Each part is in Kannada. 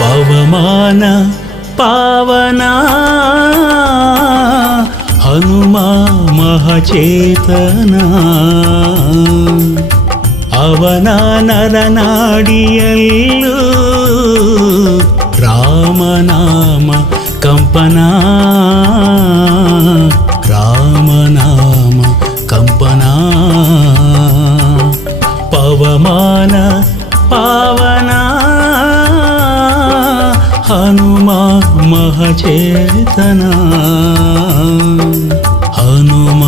ಪವಮಾನ ಪಾವನಾ ಹನುಮ ಮಹಚೇತನ ಅವನ ನರನಾಡಿಯಲ್ಲೂ ರಾಮನಾಮ ಕಂಪನ ರಾಮನಾಮ ಕಂಪನ ಪವಮಾನ ಪಾವನ ಹನುಮ ಮಹಚೇತನ ಹನುಮ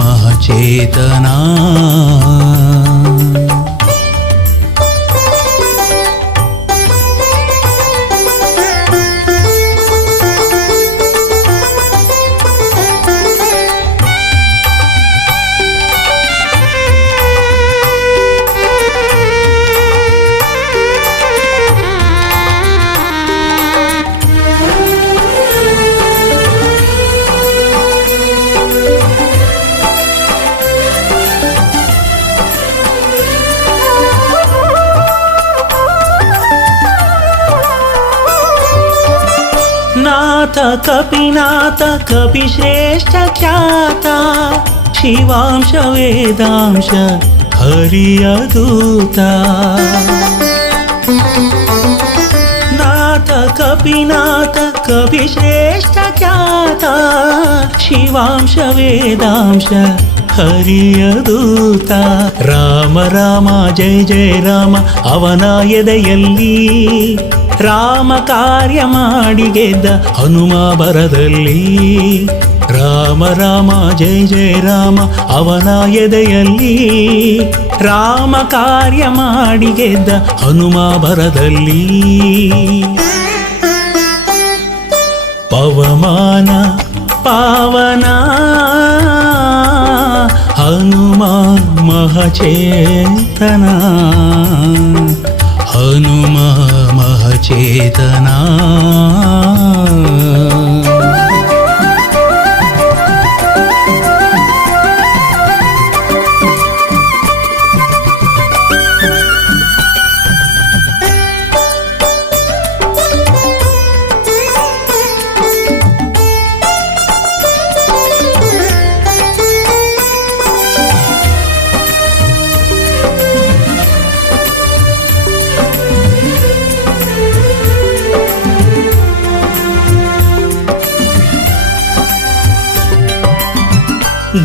ಮಹಚೇತನ ನಾಥ ಕಪಿನಾಥ ಕಪಿಶ್ರೇಷ್ಠ ಖ್ಯಾತ ಶಿವಾಂಶ ವೇದಾಂಶ ಹರಿಯ ದೂತ ನಾಥ ಕಪಿನಾಥ ಕಪಿಶ್ರೇಷ್ಠ ಖ್ಯಾತ ಶಿವಾಂಶ ವೇದಾಂಶ ಹರಿಯ ದೂತ ರಾಮ ರಾಮ ಜಯ ಜಯ ರಾಮ ಅವನ ಎದೆಯಲ್ಲಿ ರಾಮ ಕಾರ್ಯ ಮಾಡಿ ಗೆದ್ದ ಹನುಮ ಬರದಲ್ಲಿ ರಾಮ ರಾಮ ಜಯ ಜಯ ರಾಮ ಅವನ ಎದೆಯಲ್ಲಿ ರಾಮ ಕಾರ್ಯ ಮಾಡಿ ಗೆದ್ದ ಹನುಮ ಬರದಲ್ಲಿ ಪವಮಾನ ಪಾವನ ಹನುಮ ಮಹಚೇತನ ಹನುಮ ಮಹಚೇತನ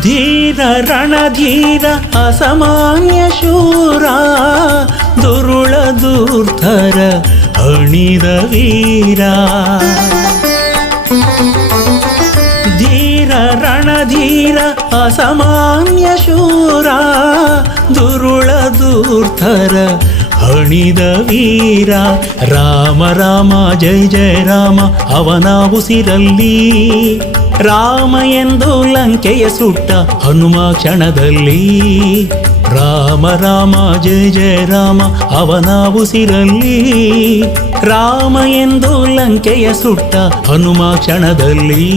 ಧೀರ ರಣಧೀರ ಅಸಾಮಾನ್ಯ ಶೂರ ದುರುಳ ಧೂರ್ತರ ಅಣಿದ ವೀರ ಧೀರ ರಣಧೀರ ಅಸಾಮಾನ್ಯ ಶೂರ ದುರುಳ ಧೂರ್ತರ ಹಣಿದ ವೀರ ರಾಮ ರಾಮ ಜಯ ಜಯ ರಾಮ ಅವನ ಉಸಿರಲ್ಲಿ ರಾಮ ಎಂದು ಲಂಕೆಯ ಸುಟ್ಟ ಹನುಮ ಕ್ಷಣದಲ್ಲಿ ರಾಮ ರಾಮ ಜಯ ಜಯ ರಾಮ ಅವನ ಉಸಿರಲ್ಲಿ ರಾಮ ಎಂದು ಲಂಕೆಯ ಸುಟ್ಟ ಹನುಮ ಕ್ಷಣದಲ್ಲಿ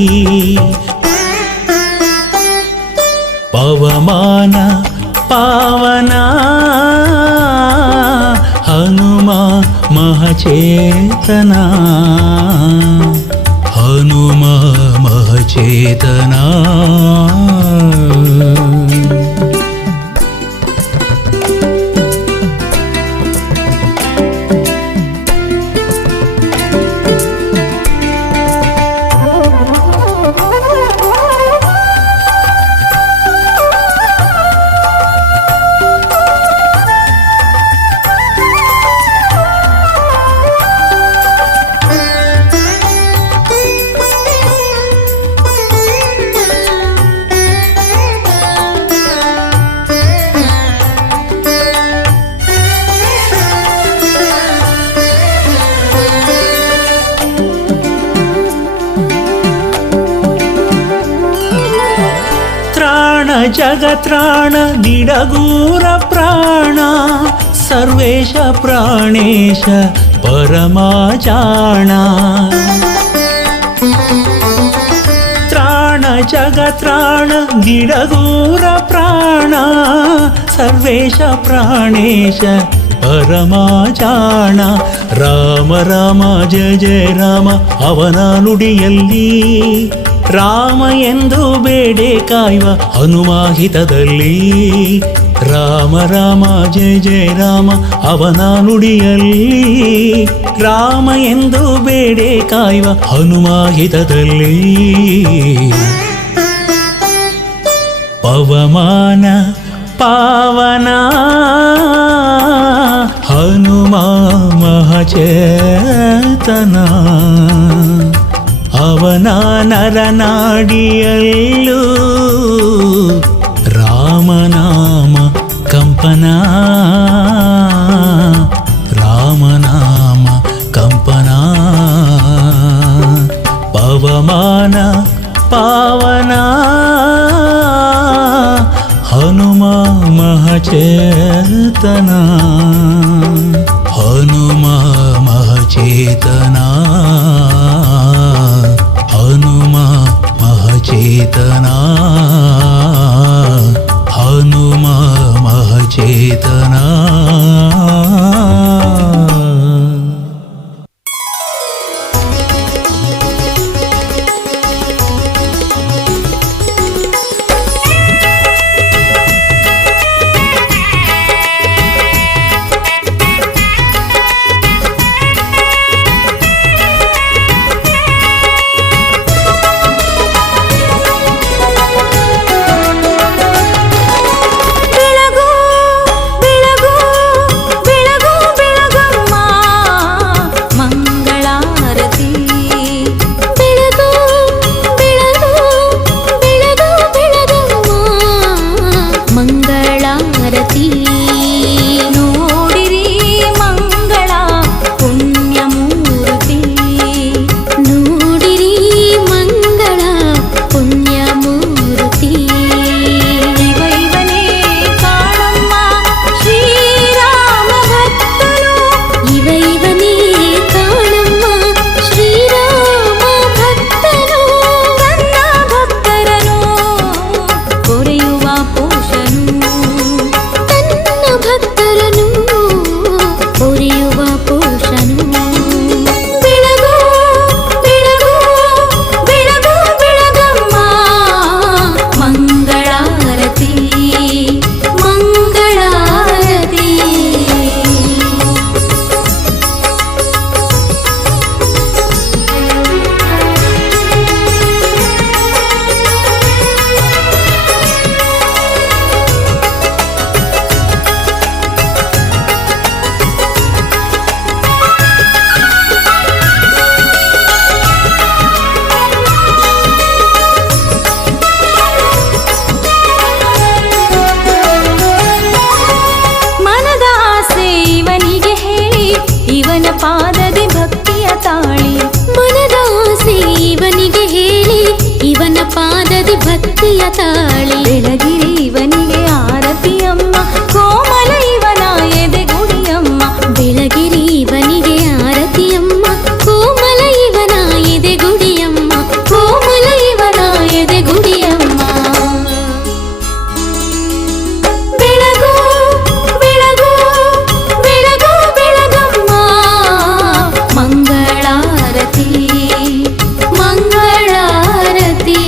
ಪವಮಾನ ಪಾವನ ಹನುಮ ಮಹಚೇತನ ಹನುಮ ಮಹಚೇತನ ಜಗತ್ರಾಣ ನಿಡಗೂರ ಪ್ರಾಣ ಸರ್ವೇಶ ಪ್ರಾಣೇಶ ಪರಮಾಚಾಣ ತ್ರಾಣ ಜಗತ್ರಾಣ ನಿಡಗೂರ ಪ್ರಾಣ ಸರ್ವೇಶ ಪ್ರಾಣೇಶ ಪರಮಾಚಾಣ ರಾಮ ರಾಮ ಜಯ ಜಯ ರಾಮ ಅವನ ನುಡಿಯಲ್ಲಿ ರಾಮ ಎಂದು ಬೇಡೆ ಕಾಯುವ ಹನುಮಾಹಿತದಲ್ಲಿ ರಾಮ ರಾಮ ಜಯ ಜಯ ರಾಮ ಅವನ ನುಡಿಯಲ್ಲಿ ರಾಮ ಎಂದು ಬೇಡೆ ಕಾಯುವ ಹನುಮಾಹಿತದಲ್ಲಿ ಪವಮಾನ ಪಾವನ ಹನುಮ ಮಹಚೇತನ ಅವನ ನರನಾಡಿಯಲ್ಲೂ ರಾಮನಾಮ ಕಂಪನ ರಾಮನಾಮ ಕಂಪನ ಪವಮಾನ ಪಾವನ ಹನುಮ ಮಹಚೇತನ ಹನುಮ ಮಹಚೇತನ ಹನುಮ ಮಹಚೇತನ ಹನುಮ ಮಹಚೇತನ ತಾಳಿ ಬೆಳಗಿರಿ ಇವನಿಗೆ ಆರತಿಯಮ್ಮ ಕೋಮಲ ಇವನ ಎದೆಗುಡಿಯಮ್ಮ ಬೆಳಗಿರಿ ಇವನಿಗೆ ಆರತಿಯಮ್ಮ ಕೋಮಲ ಇವನ ಎದೆಗುಡಿಯಮ್ಮ ಕೋಮಲ ಇವನ ಎದೆಗುಡಿಯಮ್ಮ ಬೆಳಗು ಬೆಳಗು ಬೆಳಗು ಬೆಳಗಮ್ಮ ಮಂಗಳಾರತಿ ಮಂಗಳಾರತಿ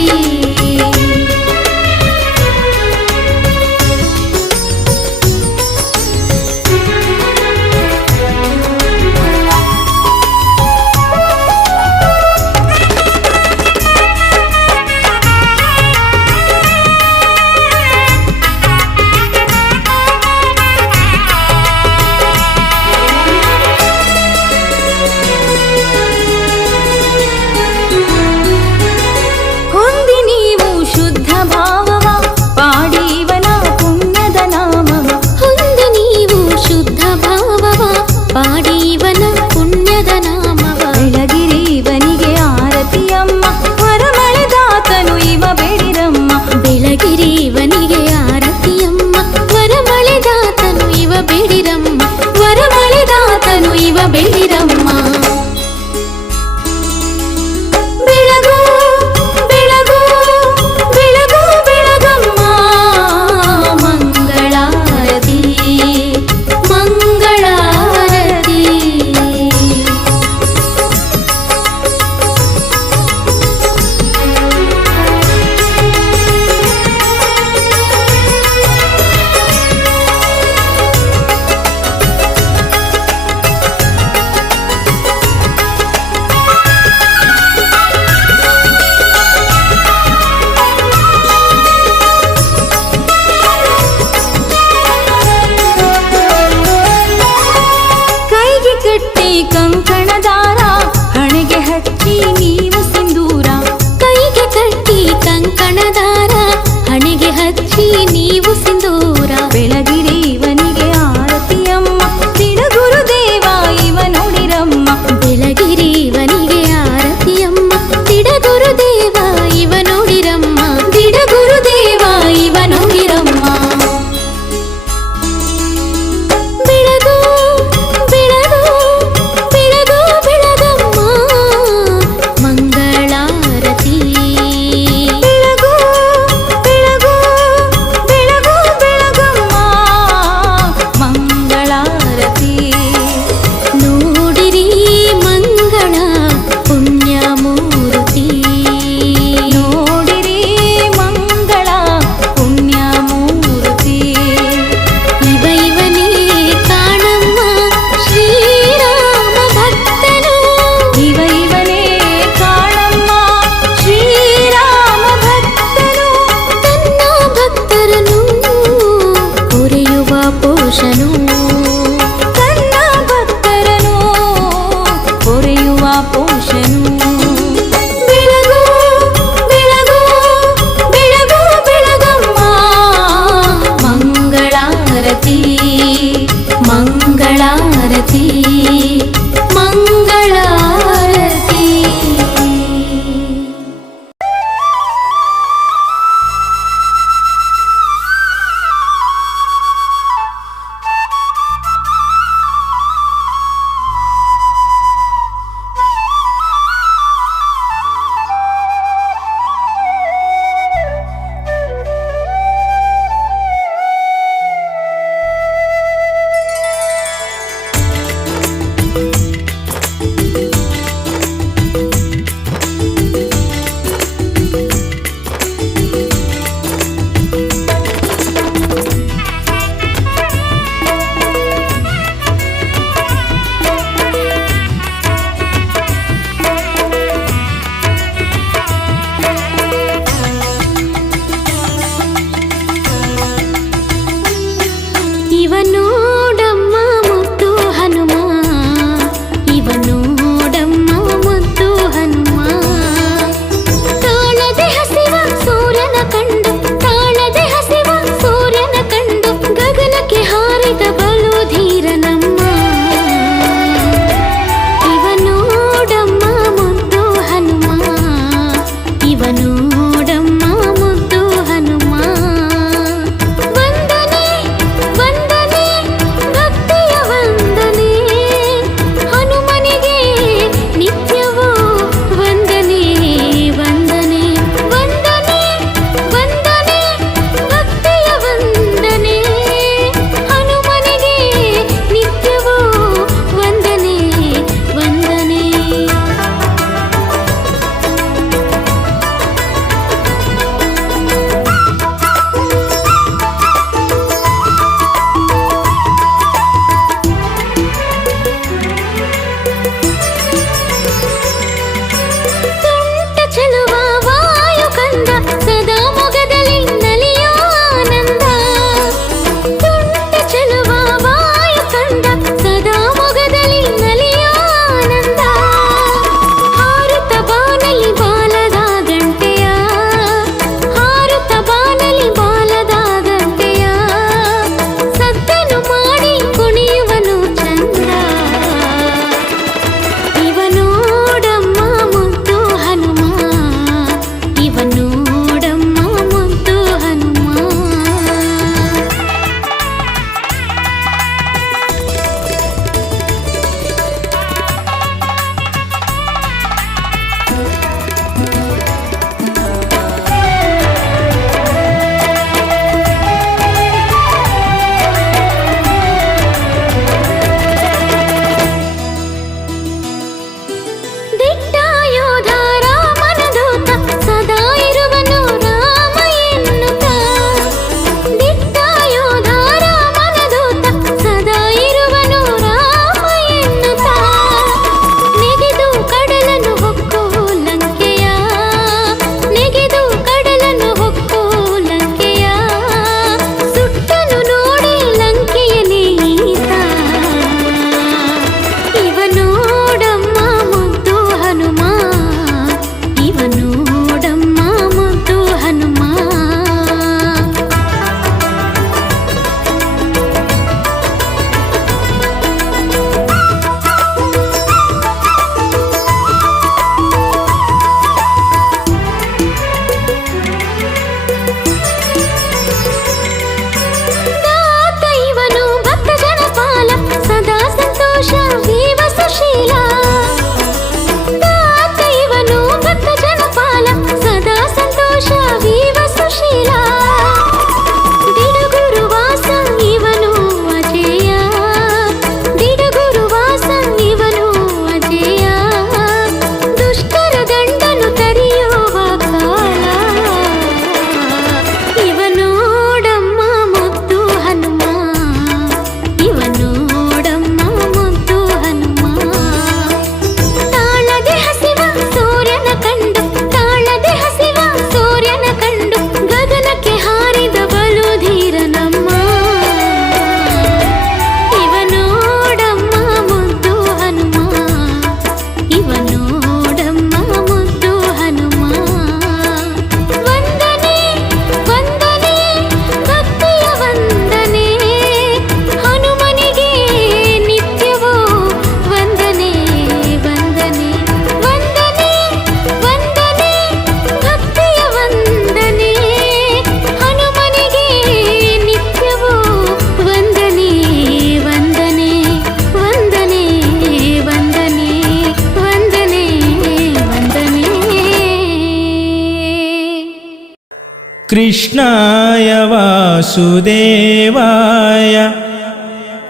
कृष्णाय वासुदेवाय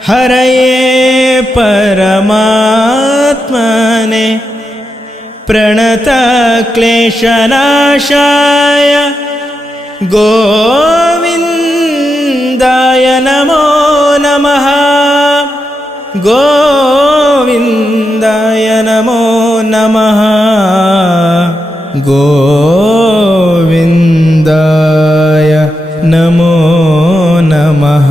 हरये परमात्मने प्रणतक्लेशनाशाय गोविन्दाय नमो नमः। गोविन्दाय नमो नमः। गोविन्दाय नमो नमः।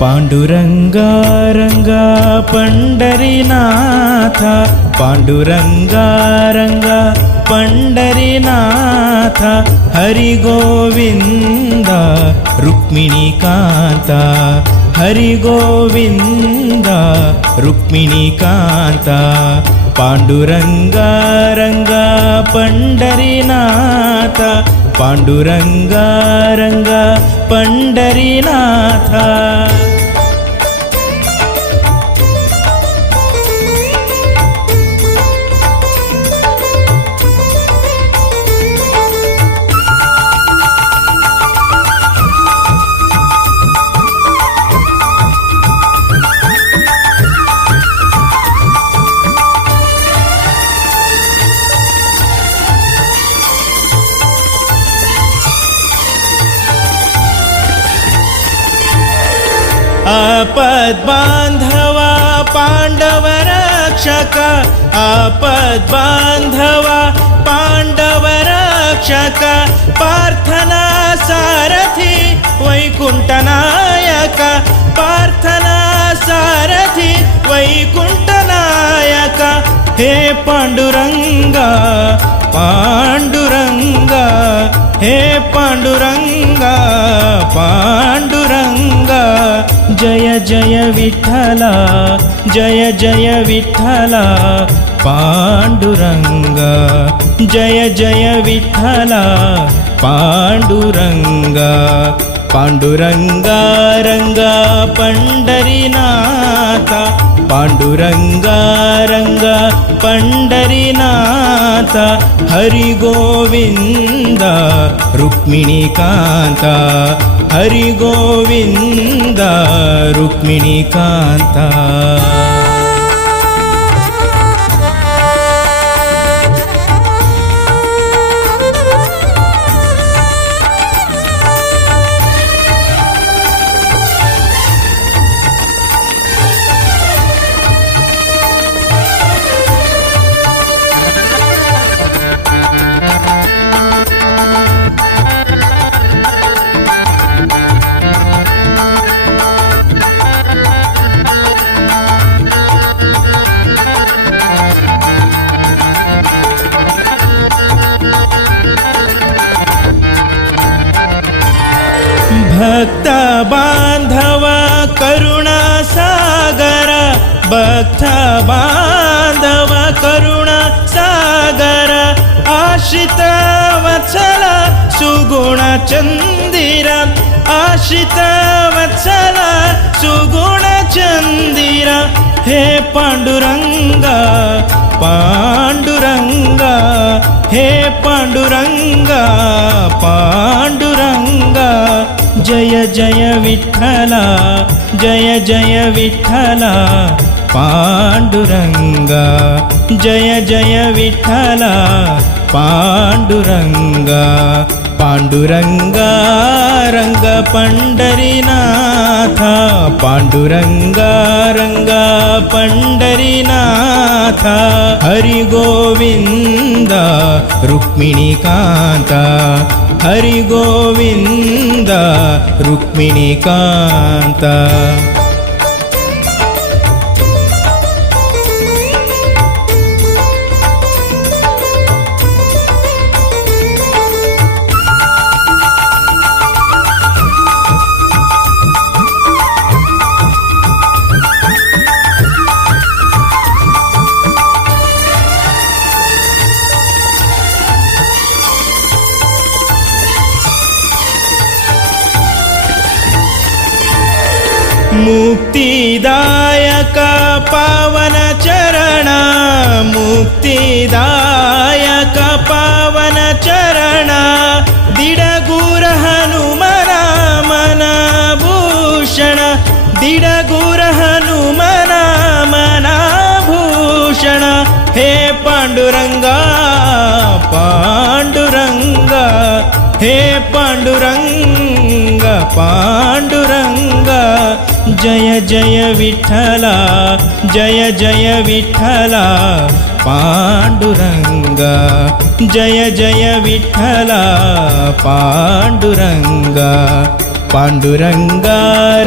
पांडुरंगा रंगा पंढरीनाथ, पांडुरंगा रंगा पंढरीनाथ, हरि गोविंद रुक्मिणीकांत, हरि गोविंद रुक्मिणीकांत। पांडुरंगा रंगा पंढरीनाथ, पांडुरंगा रंगा पंढरीनाथ। आपद्बांधवा पांडव रक्षक, आपद्बांधवा पांडव रक्षक, पार्थना सारथी वैकुंठनायक, पार्थना सारथी वैकुंठनायक। हे पांडुरंगा पांडुरंगा, हे पांडुरंगा पांडुरंगा। जय जय विठ्ठला, जय जय विठ्ठला पांडुरंगा, जय जय विठ्ठला पांडुरंगा। पांडुरंगा रंगा पंढरीनाथ, पांडुरंगा रंगा पंढरीनाथ, हरि गोविंद रुक्मिणीकांत, हरि गोविंद रुक्मिणीकांत। भक्त बांधव करुणा सागर, भक्त बांधव करुणा सागर, आश्रित वत्सल सुगुण चंदिर, आश्रित वत्सल सुगुण चंदिर। हे पांडुरंगा पांडुरंगा, हे पांडुरंगा पांडुरंगा। जय जय विठ्ठला, जय जय विठ्ठला पांडुरंगा, जय जय विठ्ठला पांडुरंगा। पांडुरंगा रंग पंढरीनाथ, पांडुरंगा रंगा पंढरीनाथ, हरि गोविंद रुक्मिणीकांत, हरि गोविंद रुक्मिणीकांत। ಮುಕ್ತಿದಾಯಕ ಪಾವನ ಚರಣ ಮುಕ್ತಿದಾಯಕ ಪಾವನ ಚರಣ ದಿಡಗೂರ ಹನುಮನ ಮನಭೂಷಣ ದಿಡಗೂರ ಹನುಮನ ಮನಭೂಷಣ ಹೇ ಪಾಂಡುರಂಗ ಪಾಂಡುರಂಗ ಹೇ ಪಾಂಡುರಂಗ ಪಾಂಡುರಂಗ ಜಯ ಜಯ ವಿಠಲ ಜಯ ಜಯ ವಿಠಲ ಪಾಂಡುರಂಗ ಜಯ ಜಯ ವಿಠಲ ಪಾಂಡುರಂಗ ಪಾಂಡುರಂಗ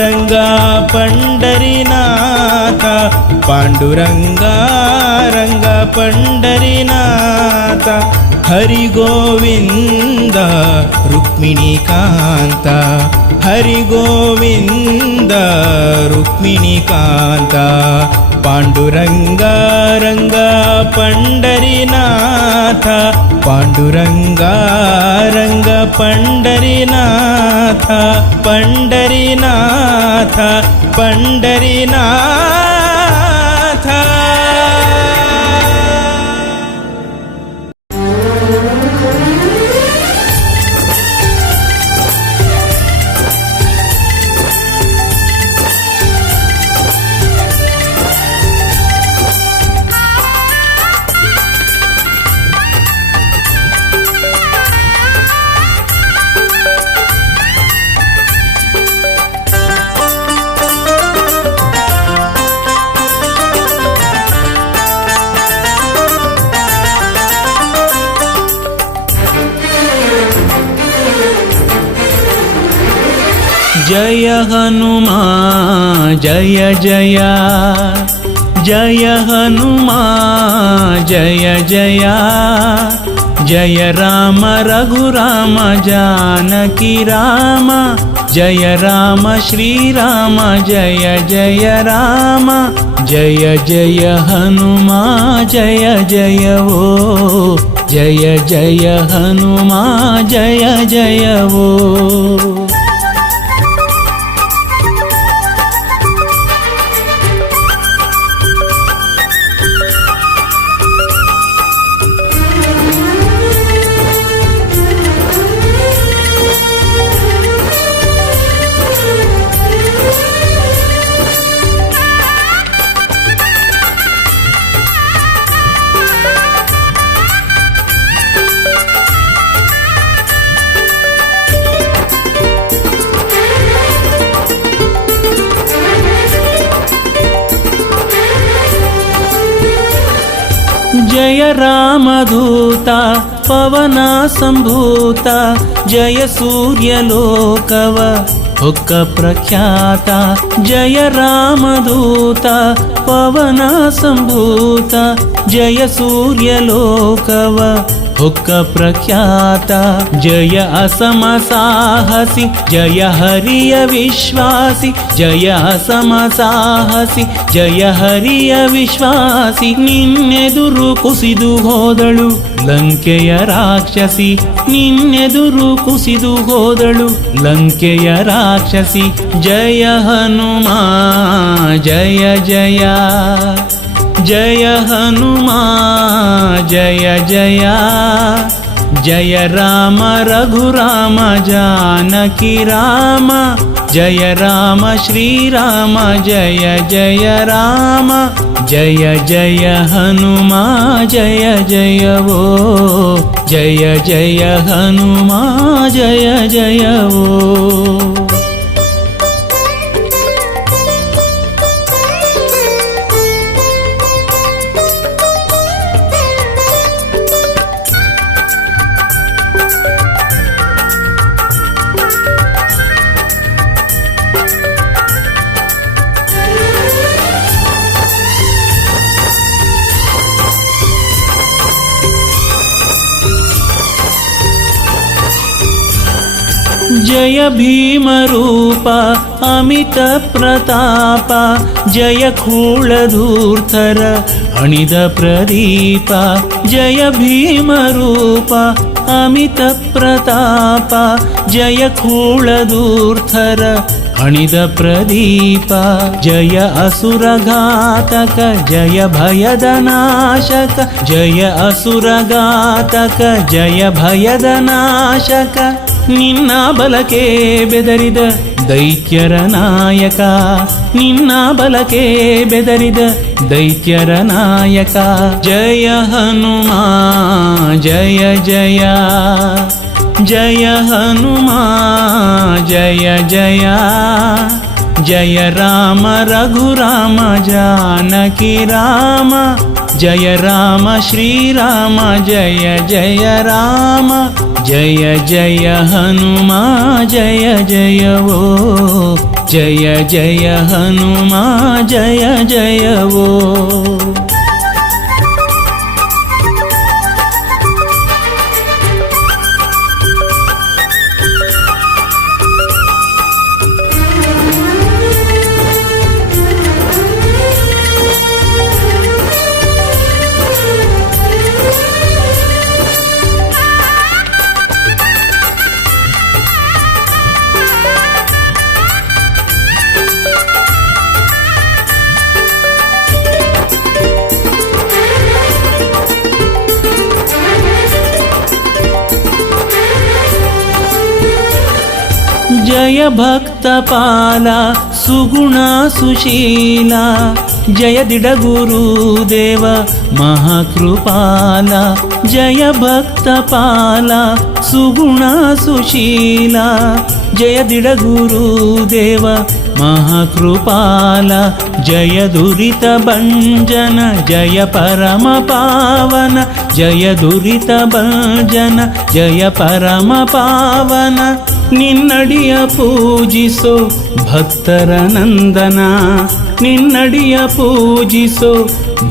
ರಂಗ ಪಂಡರಿನಾಥ ಪಾಂಡುರಂಗ ರಂಗ ಪಂಡರಿನಾಥ ಹರಿ ಗೋವಿಂದ ರುಕ್ಮಿಣೀಕಾಂತ ಹರಿ ಗೋವಿಂದ ರುಕ್ಮಿಣೀಕಾಂತ ಪಾಂಡುರಂಗ ರಂಗ ಪಂಡರಿನಾಥ ಪಾಂಡುರಂಗ ರಂಗ ಪಂಡರಿನಾಥ ಪಂಡರಿನಾಥ ಪಂಡರಿನಾಥ जय हनुमा जय जय जय हनुमा जय जय जय राम रघुराम जानकी राम जय राम श्री राम जय जय राम जय जय हनुमा जय जय ओ जय जय हनुमा जय जय ओ जय रामदूता पवन संभूता जय सूर्यलोकव हुक्क प्रख्याता जय रामदूता पवन संभूता जय सूर्यलोकव हुक्क प्रख्याता जय असम साहसी जय हरिय विश्वासी जय असम साहसी जय हरिय विश्वासी निन्ನೆದುರು ಕುಸಿದು ಹೋದಳು ಲಂಕೆಯ ರಾಕ್ಷಸಿ ನಿನ್ನೆದುರು ಕುಸಿದು ಹೋದಳು ಲಂಕೆಯ ರಾಕ್ಷಸಿ ಜಯ ಹನುಮಾ ಜಯ ಜಯ जय हनुमा जय जय जय राम रघुराम जानकी राम जय राम श्री राम जय जय राम जय जय हनुमा जय जय वो जय जय हनुमा जय जय वो जय भीम रूप अमित प्रताप जय खूलधूर्तर अणिद प्रदीप जय भीम रूप अमित प्रताप जय खूलधूर्तर ಹಣಿದ ಪ್ರದೀಪ ಜಯ ಅಸುರಘಾತಕ ಜಯ ಭಯದ ನಾಶಕ ಜಯ ಅಸುರಘಾತಕ ಜಯ ಭಯದ ನಾಶಕ ನಿನ್ನ ಬಲಕೆ ಬೆದರಿದ ದೈತ್ಯರ ನಾಯಕ ನಿನ್ನ ಬಲಕೆ ಬೆದರಿದ ದೈತ್ಯರ ನಾಯಕ ಜಯ ಹನುಮ ಜಯ ಜಯ ಜಯ ಹನುಮ ಜಯ ಜಯ ಜಯ ರಾಮ ರಘುರಾಮ ಜಾನಕಿ ರಾಮ ಜಯ ರಾಮ ಶ್ರೀರಾಮ ಜಯ ಜಯ ರಾಮ ಜಯ ಜಯ ಹನುಮ ಜಯ ಜಯವೋ ಜಯ ಜಯ ಹನುಮ ಜಯ ಜಯವೋ जय भक्तपाला सुगुण सुशीला जय दिडगुरुदेव महाकृपाला जय भक्तपाला सुगुण सुशीला जय दिडगुरुदेव महाकृपाला जय दुरित भंजन जय परम पावन जय दुरित भंजन जय परम पावन ನಿನ್ನಡಿಯ ಪೂಜಿಸೋ ಭಕ್ತರ ನಂದನ ನಿನ್ನಡಿಯ ಪೂಜಿಸೋ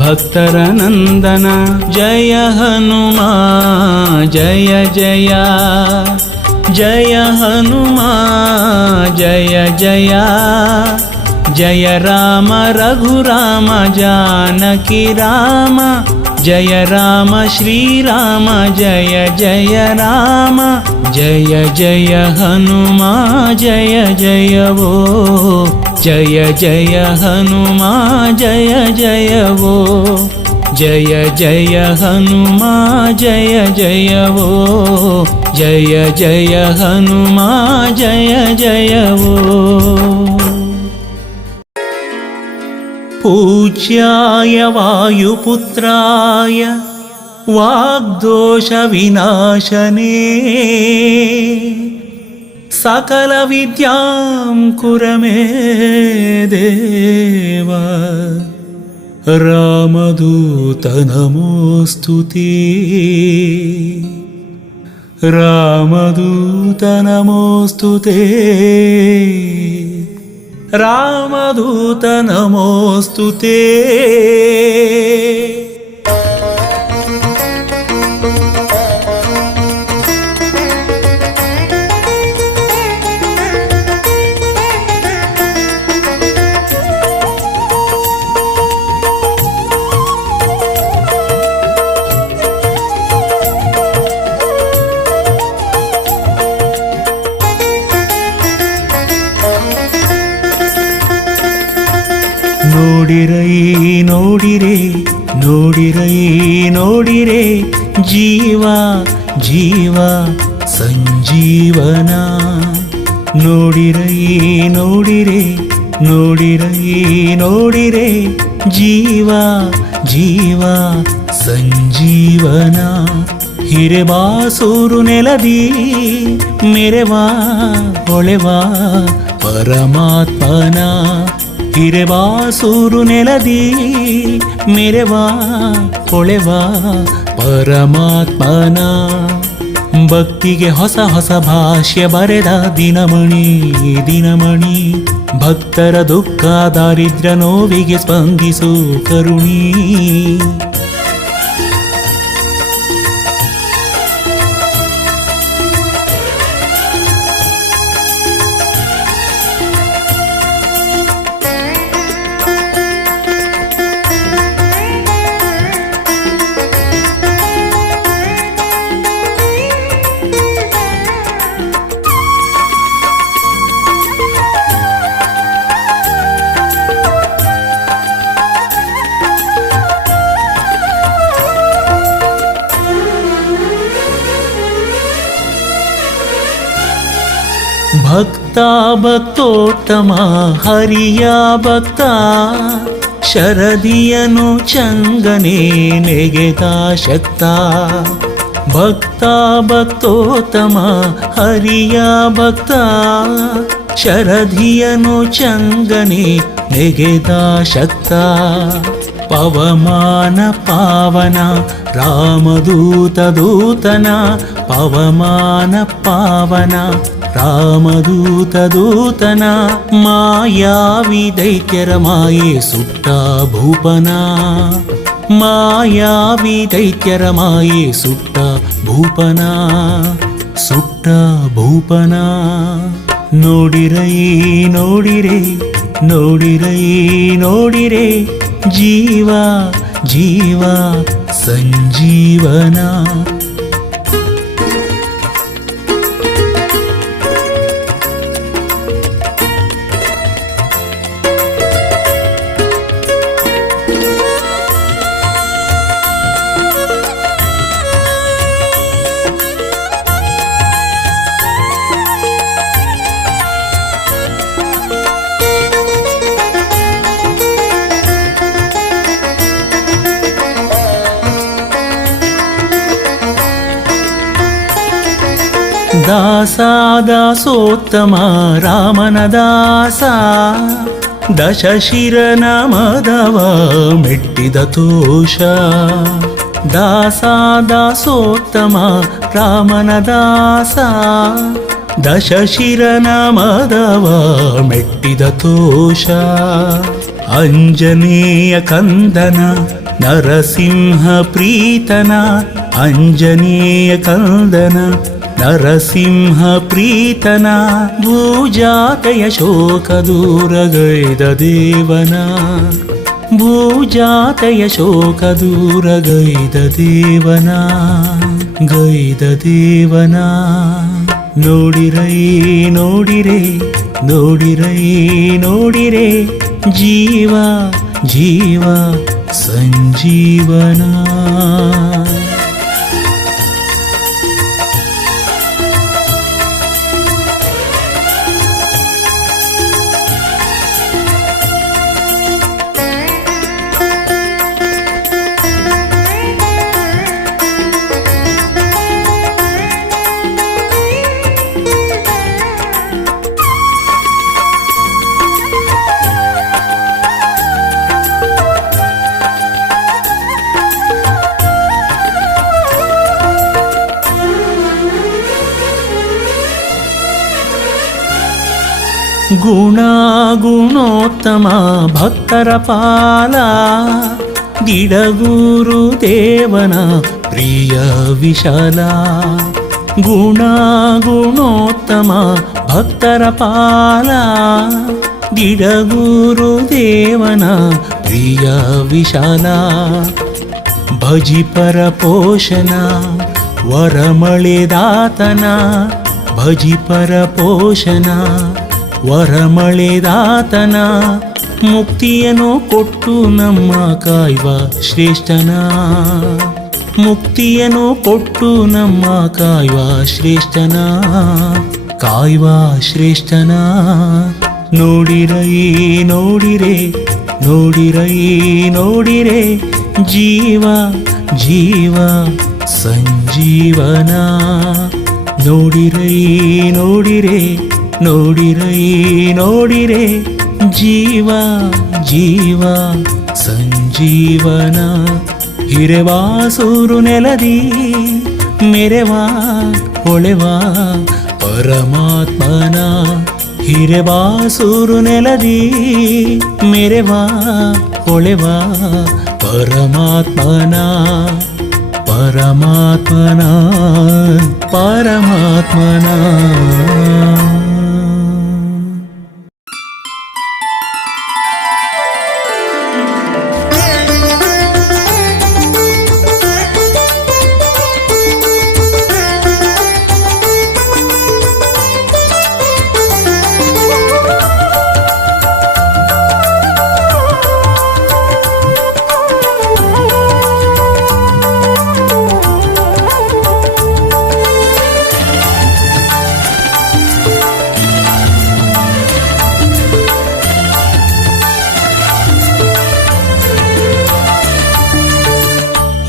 ಭಕ್ತರ ನಂದನ ಜಯ ಹನುಮ ಜಯ ಜಯ ಜಯ ಹನುಮ ಜಯ ಜಯ ಜಯ ರಾಮ ರಘುರಾಮ ಜಾನಕಿ ರಾಮ ಜಯ ರಾಮ ಶ್ರೀರಾಮ ಜಯ ಜಯ ರಾಮ ಜಯ ಜಯ ಹನುಮ ಜಯ ಜಯವೋ ಜಯ ಜಯ ಹನುಮ ಜಯ ಜಯವೋ ಜಯ ಜಯ ಹನುಮ ಜಯ ಜಯವೋ ಜಯ ಜಯ ಹನುಮ ಜಯ ಜಯವೋ पूज्याय वायुपुत्राय वाग्दोषविनाशने सकलविद्यां कुर मे देव रामदूत नमोऽस्तु ते रामदूत नमोऽस्तु ते रामदूत नमोऽस्तु ते ನೋಡಿರೈ ನೋಡಿರೆ ನೋಡಿರೈ ನೋಡಿರೆ ಜೀವ ಜೀವ ಸಂಜೀವನ ನೋಡಿರೈ ನೋಡಿರೆ ನೋಡಿರೈ ನೋಡಿರೆ ಜೀವ ಜೀವ ಸಂಜೀವನ ಹಿರೆಬಾಸೂರು ನೆಲದಿ ಮೆರೆವಾ ಹೊಳೆವಾ ಪರಮಾತ್ಮನ ಹಿರೆಬಾಸೂರು ನೆಲದಿ ಮೆರೆವಾ ಹೊಳೆವಾ ಪರಮಾತ್ಮನ ಭಕ್ತಿಗೆ ಹೊಸ ಹೊಸ ಭಾಷ್ಯ ಬರೆದ ದಿನಮಣಿ ದಿನಮಣಿ ಭಕ್ತರ ದುಃಖ ದಾರಿದ್ರ್ಯ ನೋವಿಗೆ ಸ್ಪಂದಿಸು ಕರುಣಿ ಭಕ್ತೋತ್ತಮ ಹರಿಯ ಭಕ್ತ ಶರದಿಯನು ಚಂಗನೆ ನೆಗೆದ ಶಕ್ತ ಭಕ್ತೋತ್ತಮ ಹರಿಯ ಭಕ್ತ ಶರದಿಯನು ಚಂಗನೆ ನೆಗೆದ ಶಕ್ತ ಪವಮಾನ ಪಾವನ ರಾಮದೂತ ದೂತನ ಪವಮಾನ ಪಾವನ ರಾಮದೂತ ದೂತನ ಮಾಯಾವಿ ದೈತ್ಯರ ಮಾಯೆ ಸುಟ್ಟ ಭೂಪನ ಮಾಯಾವಿ ದೈತ್ಯರ ಮಾಯೆ ಸುಟ್ಟ ಭೂಪನ ಸುಟ್ಟ ಭೂಪನ ನೋಡಿರೈ ನೋಡಿರೆ ನೋಡಿರೈ ನೋಡಿರೆ ಜೀವ ಜೀವ ಸಂಜೀವನ ದಾಸೋತ್ತಮ ರಾಮನ ದಾಸ ದಶಶಿರನ ಮದವ ಮೆಟ್ಟಿದ ತೋಷ ದಾಸೋತ್ತಮ ರಾಮನ ದಾಸ ದಶಶಿರನ ಮದವ ಮೆಟ್ಟಿದ ತೋಷ ಅಂಜನೇಯ ಕಂದನ ನರಸಿಂಹ ಪ್ರೀತನ ಅಂಜನೇಯ ಕಂದನ ನರಸಿಂಹ ಪ್ರೀತನ ಭೂಜಾತಯ ಶೋಕ ದೂರಗೈದ ದೇವನ ಭೂಜಾತಯ ಶೋಕ ದೂರಗೈದ ದೇವನ ಗೈದ ದೇವನ ನೋಡಿರೈ ನೋಡಿರೆ ನೋಡಿರೈ ನೋಡಿರೆ ಜೀವ ಜೀವ ಸಂಜೀವನ ಗುಣೋತ್ತಮ ಭಕ್ತರ ಪಾಲ ಗಿಡಗೂರು ದೇವನ ಪ್ರಿಯ ವಿಶಾಲ ಗುಣೋತ್ತಮ ಭಕ್ತರ ಪಾಲ ಗಿಡಗೂರು ದೇವನ ಪ್ರಿಯ ವಿಶಾಲ ಭಜಿಪರ ಪೋಷಣ ವರಮಳೆದಾತನ ಭಜಿಪರ ಪೋಷಣ ವರಮಳೆದಾತನ ಮುಕ್ತಿಯನ್ನು ಕೊಟ್ಟು ನಮ್ಮ ಕಾಯ್ವ ಶ್ರೇಷ್ಠನ ಮುಕ್ತಿಯನ್ನು ಕೊಟ್ಟು ನಮ್ಮ ಕಾಯ್ವ ಶ್ರೇಷ್ಠನ ಕಾಯ್ವ ಶ್ರೇಷ್ಠನ ನೋಡಿರೈ ನೋಡಿರೆ ನೋಡಿರೈ ನೋಡಿರೆ ಜೀವ ಜೀವ ಸಂಜೀವನ ನೋಡಿರೈ ನೋಡಿರೆ ನೋಡಿರೈ ನೋಡಿರೆ ಜೀವ ಜೀವ ಸಂಜೀವನ ಹಿರೆವಾಸೂರು ನೆಲದಿ ಮೆರೆವಾ ಹೊಳೆವಾ ಪರಮಾತ್ಮನ ಹಿರೆವಾಸೂರು ನೆಲದಿ ಮೆರೆವಾ ಹೊಳೆವಾ ಪರಮಾತ್ಮನ ಪರಮಾತ್ಮನ ಪರಮಾತ್ಮನ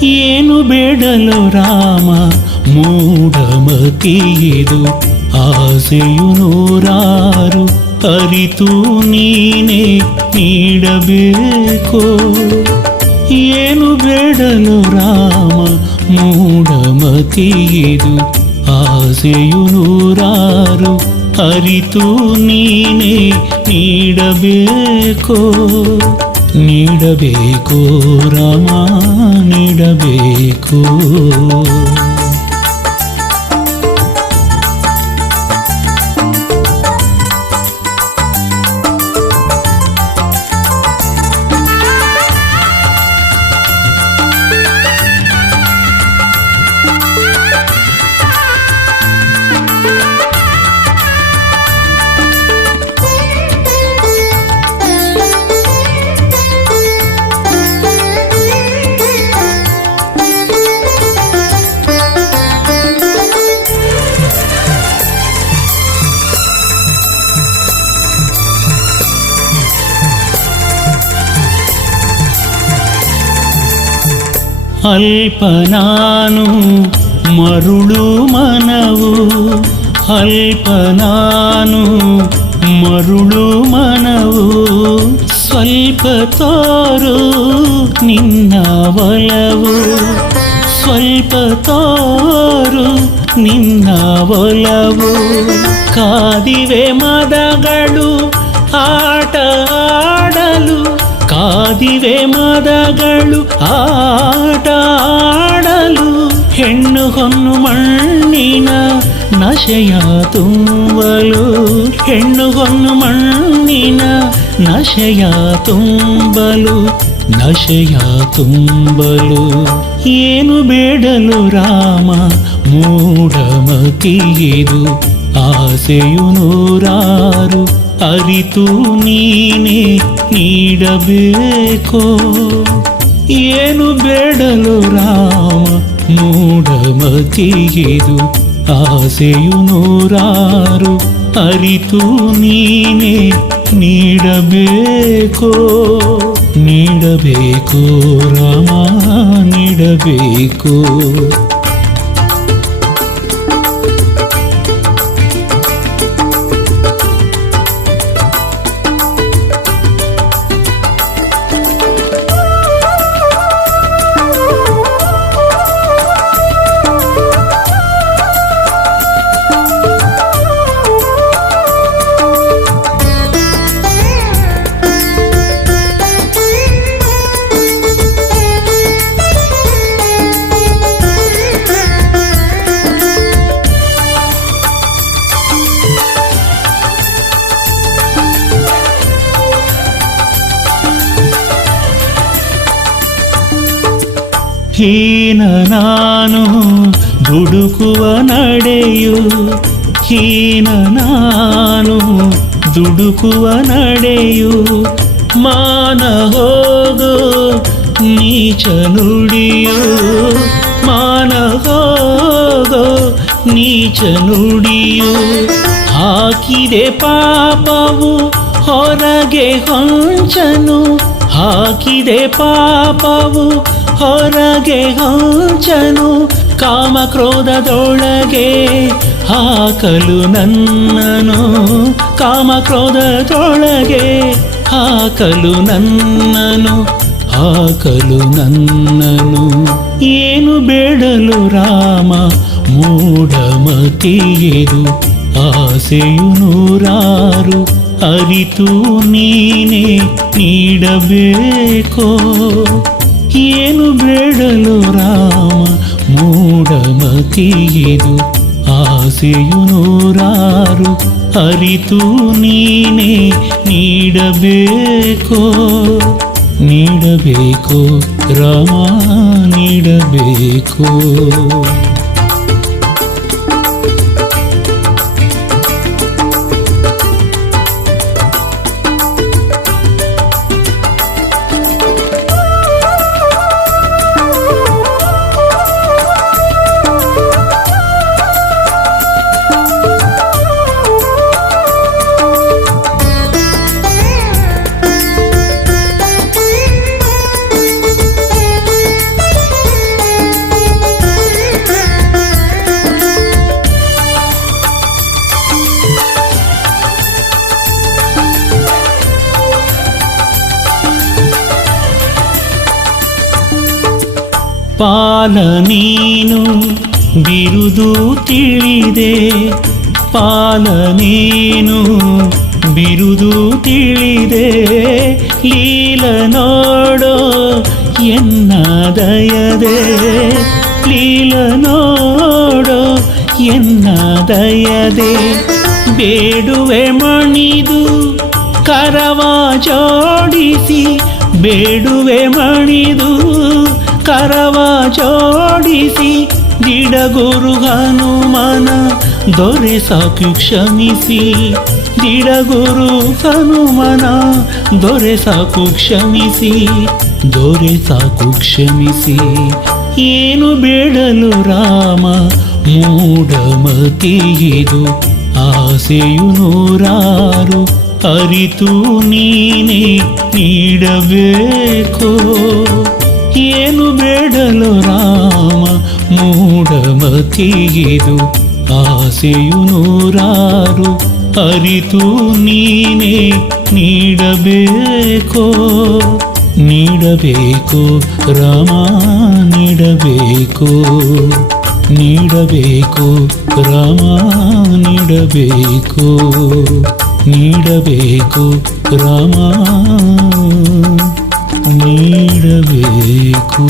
ಏನು ಬೇಡಲು ರಾಮ ಮೂಢಮತಿಯಿದು ಆಸೆಯು ನೂರಾರು ಅರಿತು ನೀನೇ ನೀಡಬೇಕು. ಏನು ಬೇಡಲು ರಾಮ ಮೂಢಮತಿಯಿದು ಆಸೆಯು ನೂರಾರು ಅರಿತು ನೀನೇ ನೀಡಬೇಕು. ನೀಡಬೇಕು ರಾಮ ನೀಡಬೇಕು. ಅಲ್ಪ ನಾನು ಮರುಳು ಮನವು, ಅಲ್ಪ ನಾನು ಮರುಳು ಮನವು, ಸ್ವಲ್ಪ ತೋರು ನಿನ್ನ ಒಲವು, ಸ್ವಲ್ಪ ತೋರು ನಿನ್ನ ಒಲವು. ಕಾದಿವೆ ಮದಗಳು ಆಟ ಆಡಲು, ಕಾದಿವೆ ಮದಗಳು ಆಟ ಆಡಲು. ಹೆಣ್ಣು ಹೊನ್ನು ಮಣ್ಣಿನ ನಶೆಯ ತುಂಬಲು, ಹೆಣ್ಣು ಹೊನ್ನು ಮಣ್ಣಿನ ನಶೆಯ ತುಂಬಲು, ನಶೆಯ ತುಂಬಲು. ಏನು ಬೇಡಲು ರಾಮ ಮೂಢಮತಿಯಿದು ಆಸೆಯು ನೂರಾರು ಅರಿತು ನೀನೇ ನೀಡಬೇಕು. ಏನು ಬೇಡಲು ರಾಮ ಮೂಢಮತಿಯಿದು ಆಸೆಯು ನೂರಾರು ಅರಿತು ನೀನೇ ನೀಡಬೇಕು. ನೀಡಬೇಕು ರಾಮ ನೀಡಬೇಕು. ಹೀನ ನಾನು ದುಡುಕುವ ನಡೆಯು, ಹೀನ ನಾನು ದುಡುಕುವ ನಡೆಯು. ಮಾನ ಹೋಗೋ ನೀಚ ನುಡಿಯು, ಮಾನ ಹೋಗೋ ನೀಚ ನುಡಿಯು. ಹಾಕಿದೆ ಪಾಪವು ಹೊರಗೆ ಹೊಂಚನು, ಹಾಕಿದೆ ಪಾಪವು ಹೊರಗೆ ಹೊಂಚನು. ಕಾಮಕ್ರೋಧದೊಳಗೆ ಹಾಕಲು ನನ್ನನು, ಕಾಮಕ್ರೋಧದೊಳಗೆ ಹಾಕಲು ನನ್ನನು, ಹಾಕಲು ನನ್ನನು. ಏನು ಬೇಡಲು ರಾಮ ಮೂಢಮತಿಯಿದು ಆಸೆಯು ನೂರಾರು ಅರಿತು ನೀನೇ ನೀಡಬೇಕು. ಏನು ಬೇಡಲು ರಾಮ ಮೂಢಮತಿಯಿದು ಆಸೆಯು ನೂರಾರು ಅರಿತು ನೀನೇ ನೀಡಬೇಕು. ನೀಡಬೇಕು ರಾಮ ನೀಡಬೇಕು. ಪಾಲ ನೀನು ಬಿರುದು ತಿಳಿದೆ, ಪಾಲ ನೀನು ಬಿರುದು ತಿಳಿದೆ, ಲೀಲ ನೋಡೋ ಎನ್ನ ದಯದೆ, ಲೀಲ ನೋಡೋ ಎನ್ನ ದಯದೆ. ಬೇಡುವೆ ಮಣಿದು ಕರವ ಜೋಡಿಸಿ, ಬೇಡುವೆ ಮಣಿದು ಕರವ ಜೋಡಿಸಿ, ದಿಡಗುರು ಹನುಮನ ದೊರೆ ಸಾಕು ಕ್ಷಮಿಸಿ, ದಿಡಗುರು ಹನುಮನ ದೊರೆ ಸಾಕು ಕ್ಷಮಿಸಿ, ದೊರೆ ಸಾಕು ಕ್ಷಮಿಸಿ. ಏನು ಬೇಡಲು ರಾಮ ಮೂಢಮತಿಯಿದು, ಆಸೆಯು ನೂರಾರು ಅರಿತು ನೀನೇ ನೀಡಬೇಕೋ. ಏನು ಬೇಡಲು ರಾಮ ಮೂಢಮತಿಯಿದು, ಆಸೆಯು ನೂರಾರು ಅರಿತು ನೀನೇ ನೀಡಬೇಕೋ. ನೀಡಬೇಕು ರಾಮ ನೀಡಬೇಕು, ನೀಡಬೇಕು ರಾಮ ನೀಡಬೇಕು, ನೀಡಬೇಕು ರಾಮ ನೀಡಬೇಕು.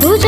ಭುಜ